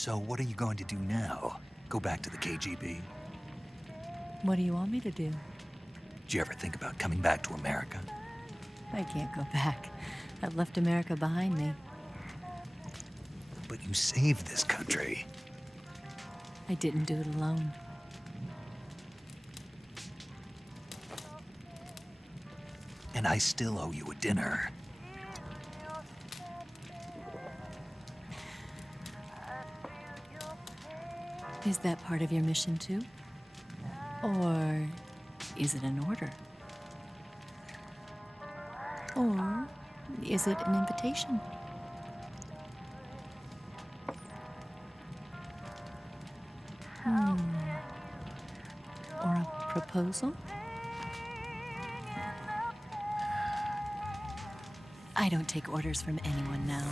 So what are you going to do now? Go back to the KGB? What do you want me to do? Did you ever think about coming back to America? I can't go back. I've left America behind me. But you saved this country. I didn't do it alone. And I still owe you a dinner. Is that part of your mission too? Or is it an order? Or is it an invitation? Or a proposal? I don't take orders from anyone now.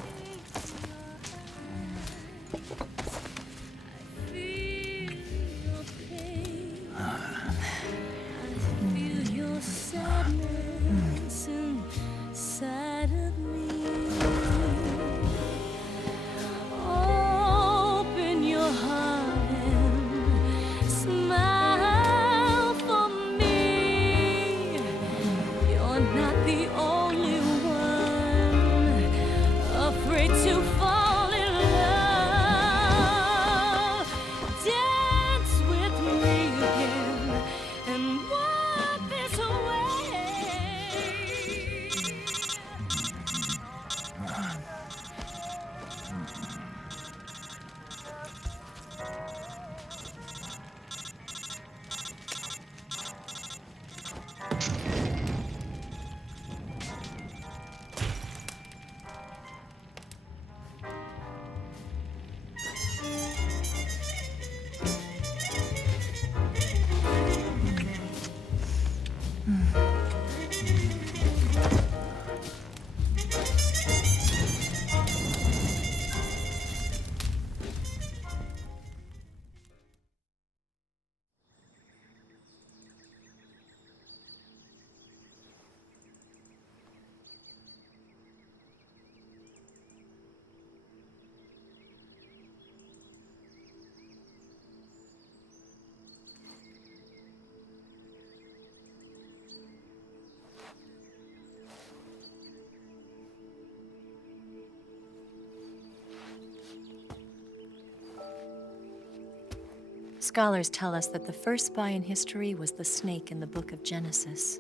Scholars tell us that the first spy in history was the snake in the book of Genesis.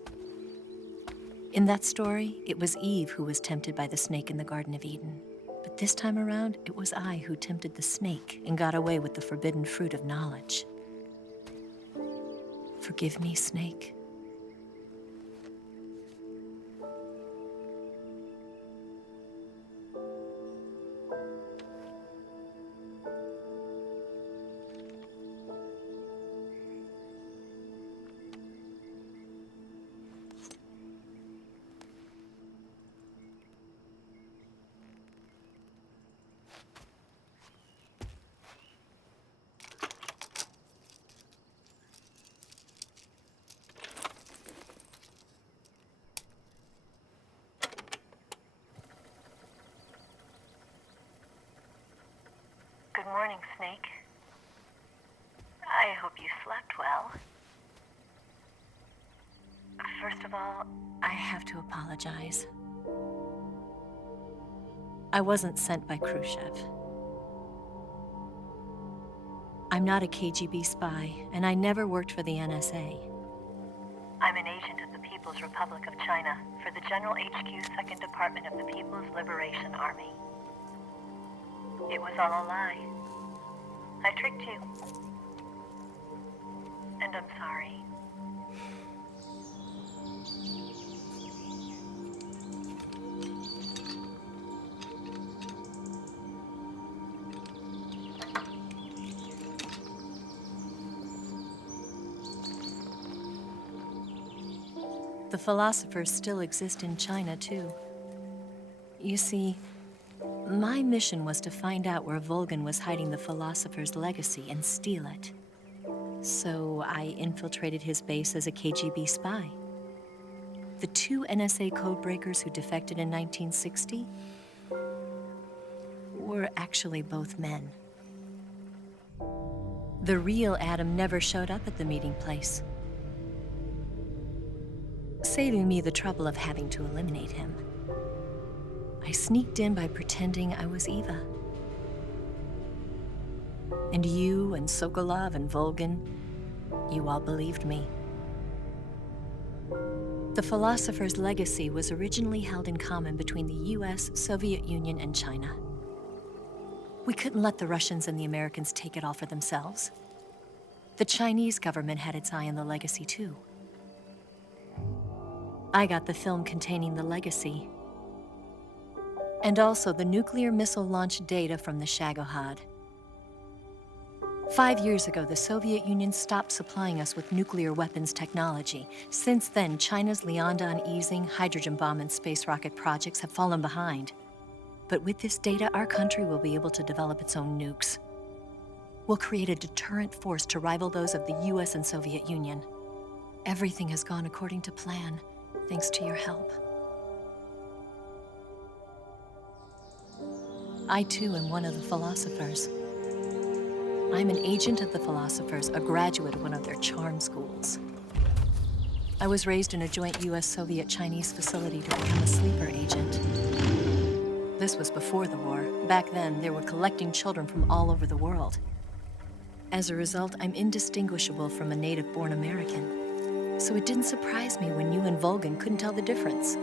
In that story, it was Eve who was tempted by the snake in the Garden of Eden. But this time around, it was I who tempted the snake and got away with the forbidden fruit of knowledge. Forgive me, snake. Good morning, Snake. I hope you slept well. First of all, I have to apologize. I wasn't sent by Khrushchev. I'm not a KGB spy, and I never worked for the NSA. I'm an agent of the People's Republic of China for the General HQ 2nd Department of the People's Liberation Army. It was all a lie. I tricked you. And I'm sorry. The philosophers still exist in China, too. You see, my mission was to find out where Volgin was hiding the philosopher's legacy and steal it. So I infiltrated his base as a KGB spy. The two NSA codebreakers who defected in 1960 were actually both men. The real Adam never showed up at the meeting place, saving me the trouble of having to eliminate him. I sneaked in by pretending I was Eva. And you and Sokolov and Volgin, you all believed me. The philosopher's legacy was originally held in common between the US, Soviet Union, and China. We couldn't let the Russians and the Americans take it all for themselves. The Chinese government had its eye on the legacy too. I got the film containing the legacy, and also the nuclear missile launch data from the Shagohod. 5 years ago, the Soviet Union stopped supplying us with nuclear weapons technology. Since then, China's Liaodong easing, hydrogen bomb, and space rocket projects have fallen behind. But with this data, our country will be able to develop its own nukes. We'll create a deterrent force to rival those of the US and Soviet Union. Everything has gone according to plan, thanks to your help. I too am one of the philosophers. I'm an agent of the philosophers, a graduate of one of their charm schools. I was raised in a joint US-Soviet-Chinese facility to become a sleeper agent. This was before the war. Back then, they were collecting children from all over the world. As a result, I'm indistinguishable from a native-born American. So it didn't surprise me when you and Volgin couldn't tell the difference.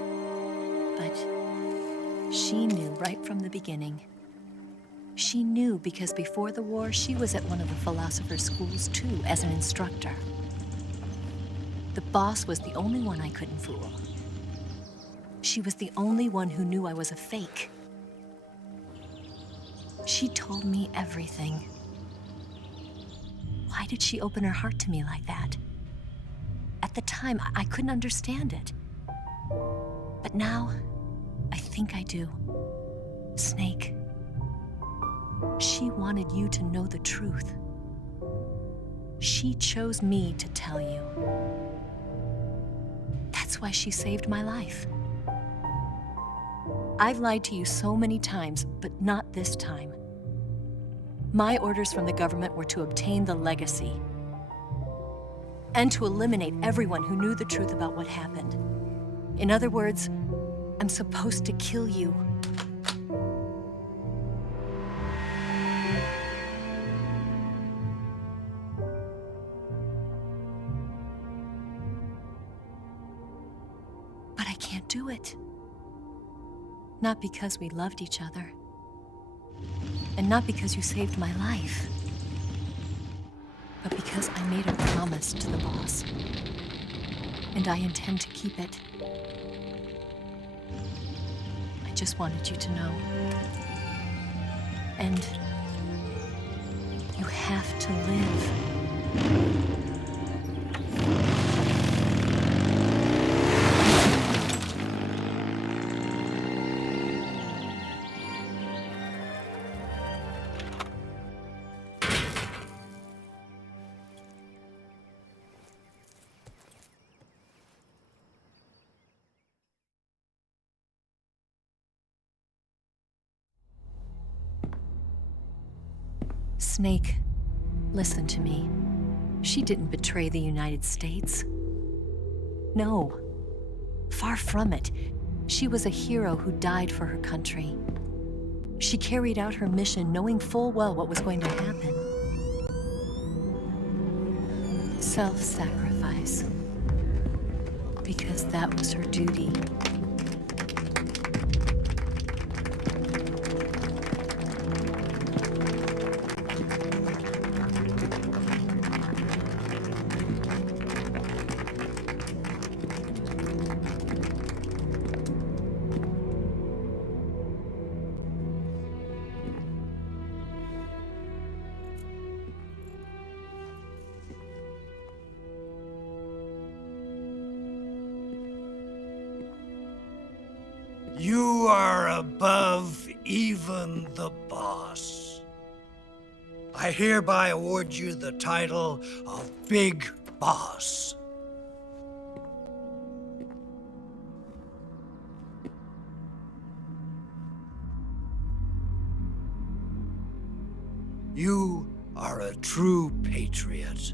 But she knew right from the beginning. She knew because before the war, she was at one of the philosopher's schools too, as an instructor. The boss was the only one I couldn't fool. She was the only one who knew I was a fake. She told me everything. Why did she open her heart to me like that? At the time, I couldn't understand it. But now, I think I do. Snake. She wanted you to know the truth. She chose me to tell you. That's why she saved my life. I've lied to you so many times, but not this time. My orders from the government were to obtain the legacy and to eliminate everyone who knew the truth about what happened. In other words, I'm supposed to kill you. But I can't do it. Not because we loved each other. And not because you saved my life. But because I made a promise to the boss. And I intend to keep it. I just wanted you to know. And you have to live. Snake, listen to me. She didn't betray the United States. No, far from it. She was a hero who died for her country. She carried out her mission knowing full well what was going to happen. Self-sacrifice. Because that was her duty. You are above even the boss. I hereby award you the title of Big Boss. You are a true patriot.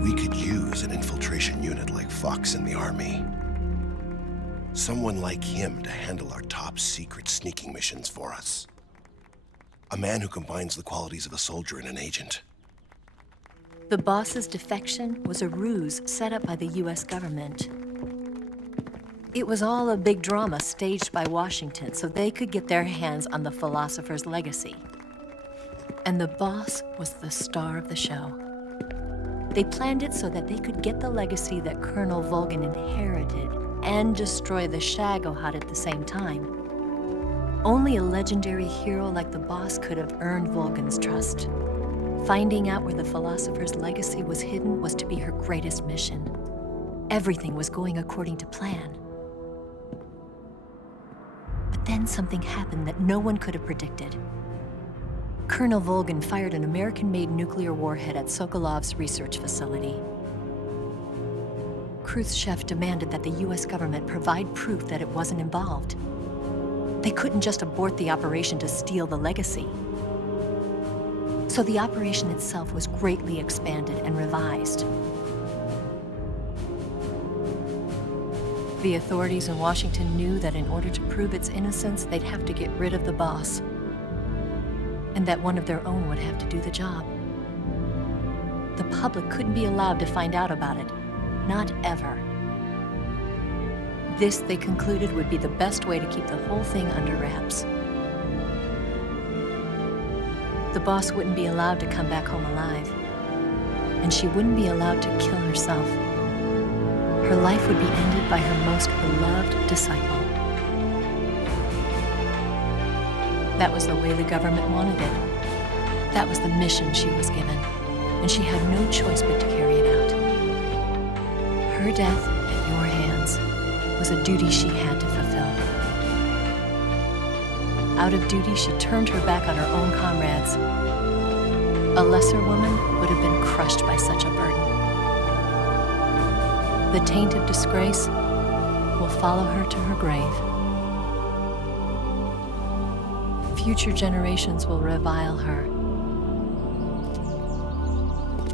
We could use an infiltration unit like Fox in the Army. Someone like him to handle our top secret sneaking missions for us. A man who combines the qualities of a soldier and an agent. The boss's defection was a ruse set up by the US government. It was all a big drama staged by Washington so they could get their hands on the philosopher's legacy. And the boss was the star of the show. They planned it so that they could get the legacy that Colonel Volgin inherited and destroy the Shagohod at the same time. Only a legendary hero like the boss could have earned Volgin's trust. Finding out where the philosopher's legacy was hidden was to be her greatest mission. Everything was going according to plan. But then something happened that no one could have predicted. Colonel Volgin fired an American-made nuclear warhead at Sokolov's research facility. Khrushchev demanded that the US government provide proof that it wasn't involved. They couldn't just abort the operation to steal the legacy. So the operation itself was greatly expanded and revised. The authorities in Washington knew that in order to prove its innocence, they'd have to get rid of the boss, and that one of their own would have to do the job. The public couldn't be allowed to find out about it, not ever. This, they concluded, would be the best way to keep the whole thing under wraps. The boss wouldn't be allowed to come back home alive, and she wouldn't be allowed to kill herself. Her life would be ended by her most beloved disciple. That was the way the government wanted it. That was the mission she was given, and she had no choice but to carry it out. Her death at your hands was a duty she had to fulfill. Out of duty, she turned her back on her own comrades. A lesser woman would have been crushed by such a burden. The taint of disgrace will follow her to her grave. Future generations will revile her.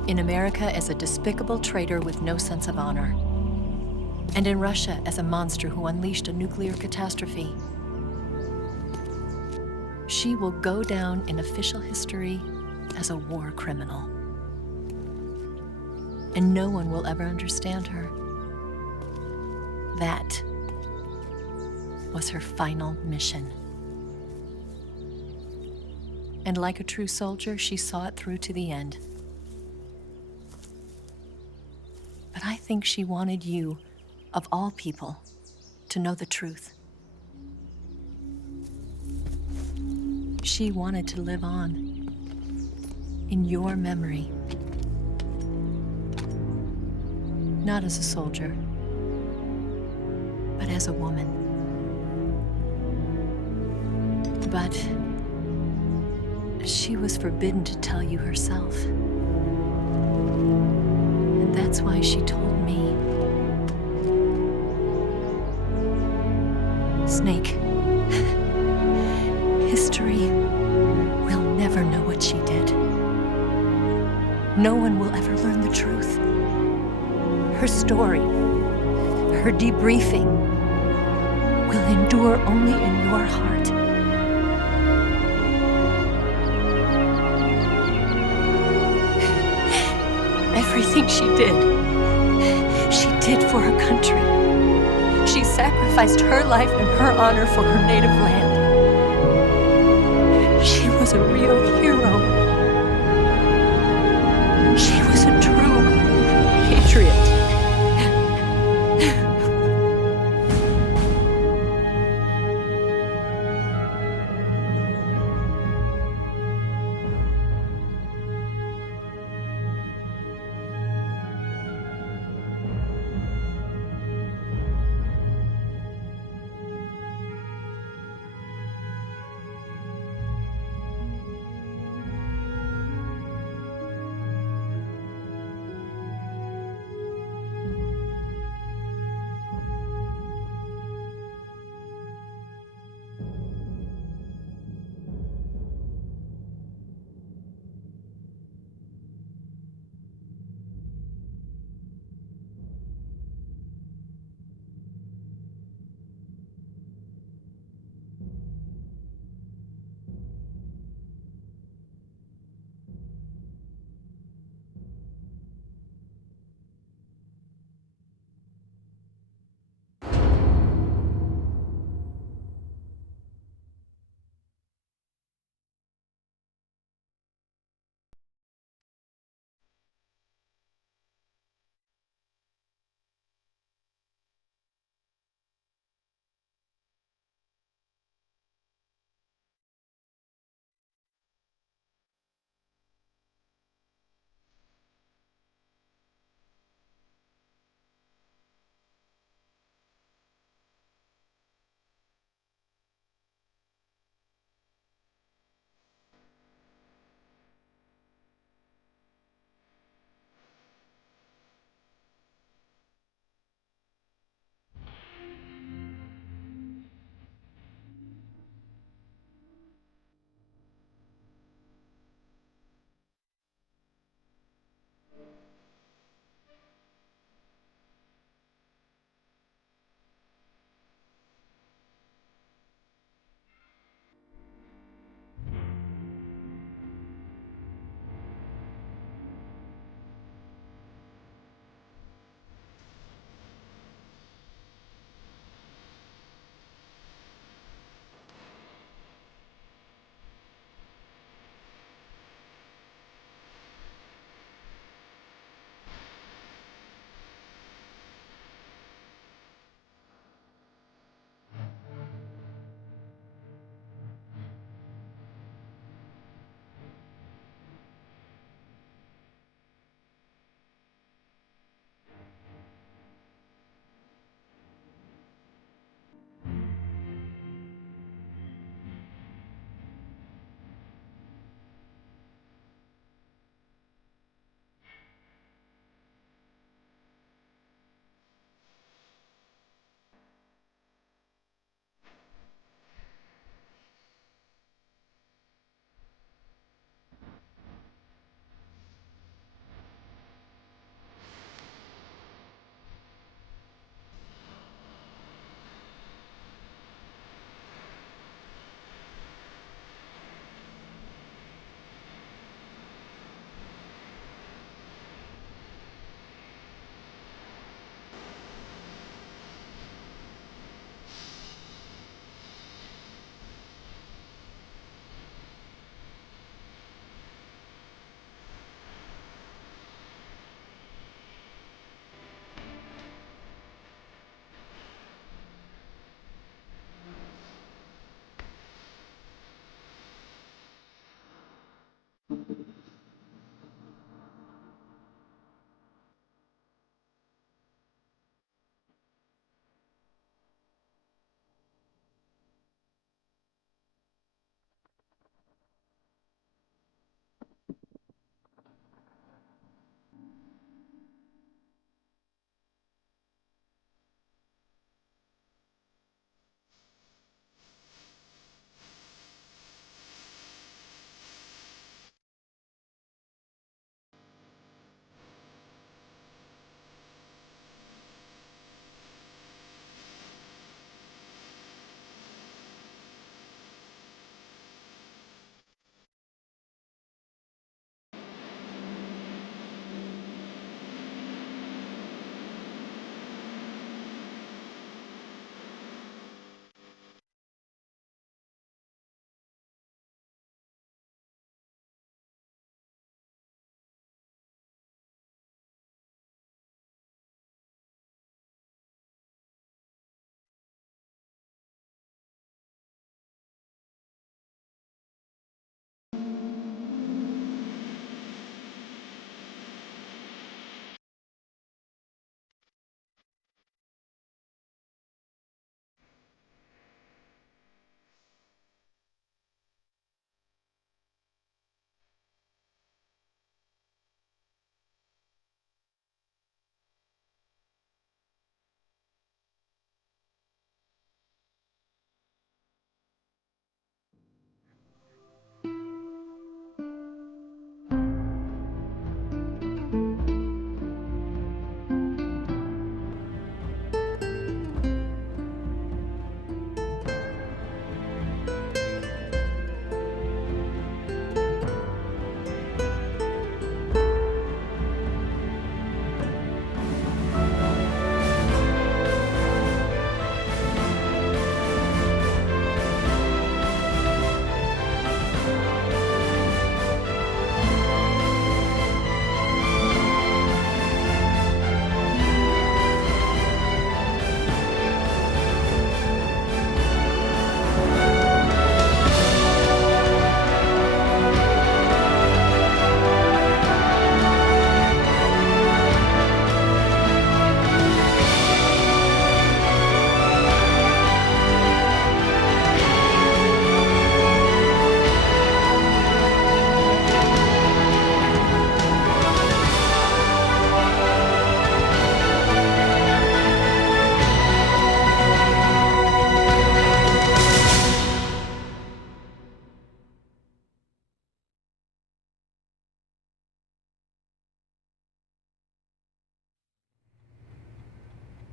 In America as a despicable traitor with no sense of honor. And in Russia as a monster who unleashed a nuclear catastrophe. She will go down in official history as a war criminal. And no one will ever understand her. That was her final mission. And like a true soldier, she saw it through to the end. But I think she wanted you, of all people, to know the truth. She wanted to live on in your memory. Not as a soldier, but as a woman. But she was forbidden to tell you herself. And that's why she told me. Snake, history will never know what she did. No one will ever learn the truth. Her story, her debriefing, will endure only in your heart. everything she did for her country. She sacrificed her life and her honor for her native land. She was a real hero. She was a true patriot.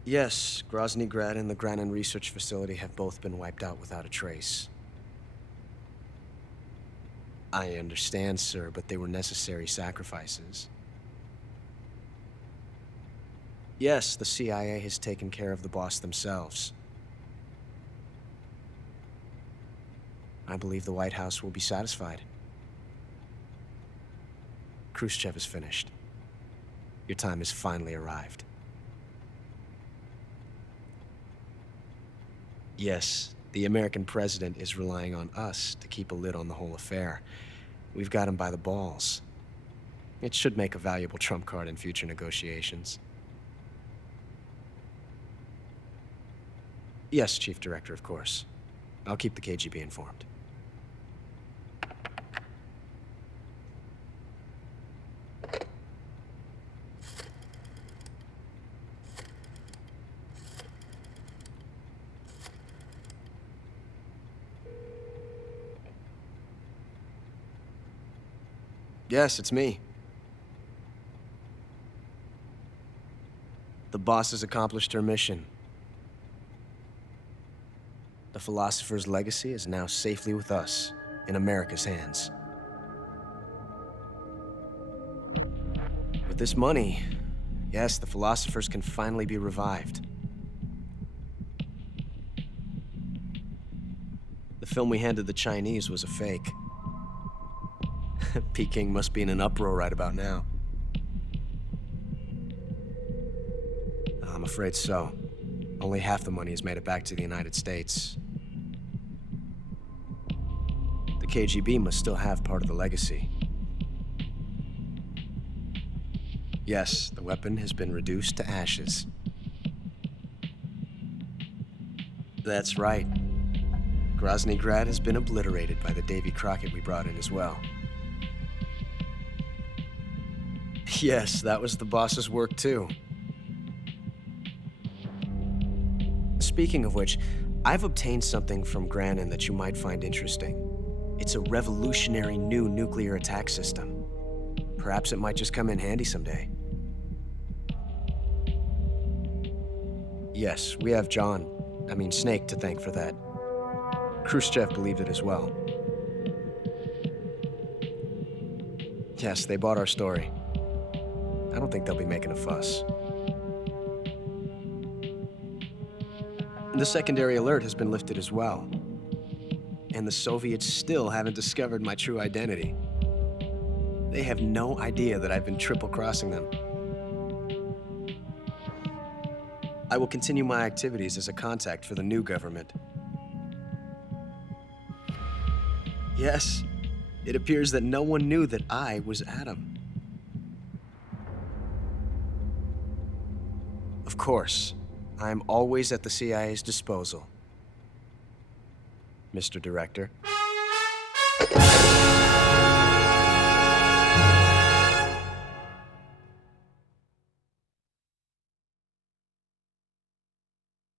Yes, Grozny Grad and the Granin Research Facility have both been wiped out without a trace. I understand, sir, but they were necessary sacrifices. Yes, the CIA has taken care of the boss themselves. I believe the White House will be satisfied. Khrushchev is finished. Your time has finally arrived. Yes, the American president is relying on us to keep a lid on the whole affair. We've got him by the balls. It should make a valuable trump card in future negotiations. Yes, Chief Director, of course. I'll keep the KGB informed. Yes, it's me. The boss has accomplished her mission. The Philosopher's legacy is now safely with us, in America's hands. With this money, yes, the Philosophers can finally be revived. The film we handed the Chinese was a fake. Peking must be in an uproar right about now. I'm afraid so. Only half the money has made it back to the United States. The KGB must still have part of the legacy. Yes, the weapon has been reduced to ashes. That's right. Grozny Grad has been obliterated by the Davy Crockett we brought in as well. Yes, that was the boss's work too. Speaking of which, I've obtained something from Granin that you might find interesting. It's a revolutionary new nuclear attack system. Perhaps it might just come in handy someday. Yes, we have Snake to thank for that. Khrushchev believed it as well. Yes, they bought our story. I don't think they'll be making a fuss. The secondary alert has been lifted as well. And the Soviets still haven't discovered my true identity. They have no idea that I've been triple-crossing them. I will continue my activities as a contact for the new government. Yes, it appears that no one knew that I was Adam. Of course, I'm always at the CIA's disposal, Mr. Director.